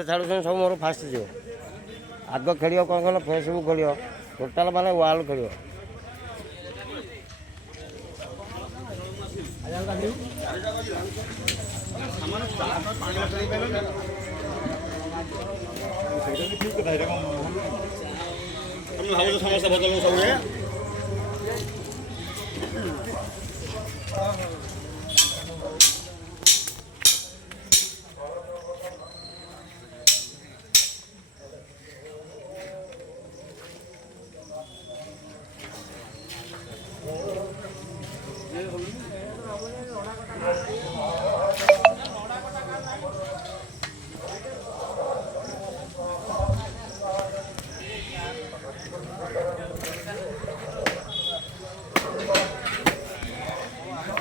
ଯେତେ ଛାଡ଼ୁଛନ୍ତି ସବୁ ମୋର ଫାଷ୍ଟ ଯିବ। ଆଗ ଖେଳିବ କ'ଣ କହିଲ ଫେସବୁକ୍ ଖେଳିବ ଟୋଟାଲ୍ ମାନେ ୱାର୍ଲଡ଼ ଖେଳିବ। ଭାବୁଛ ସମସ୍ତେ ବଦଳ ସବୁରେ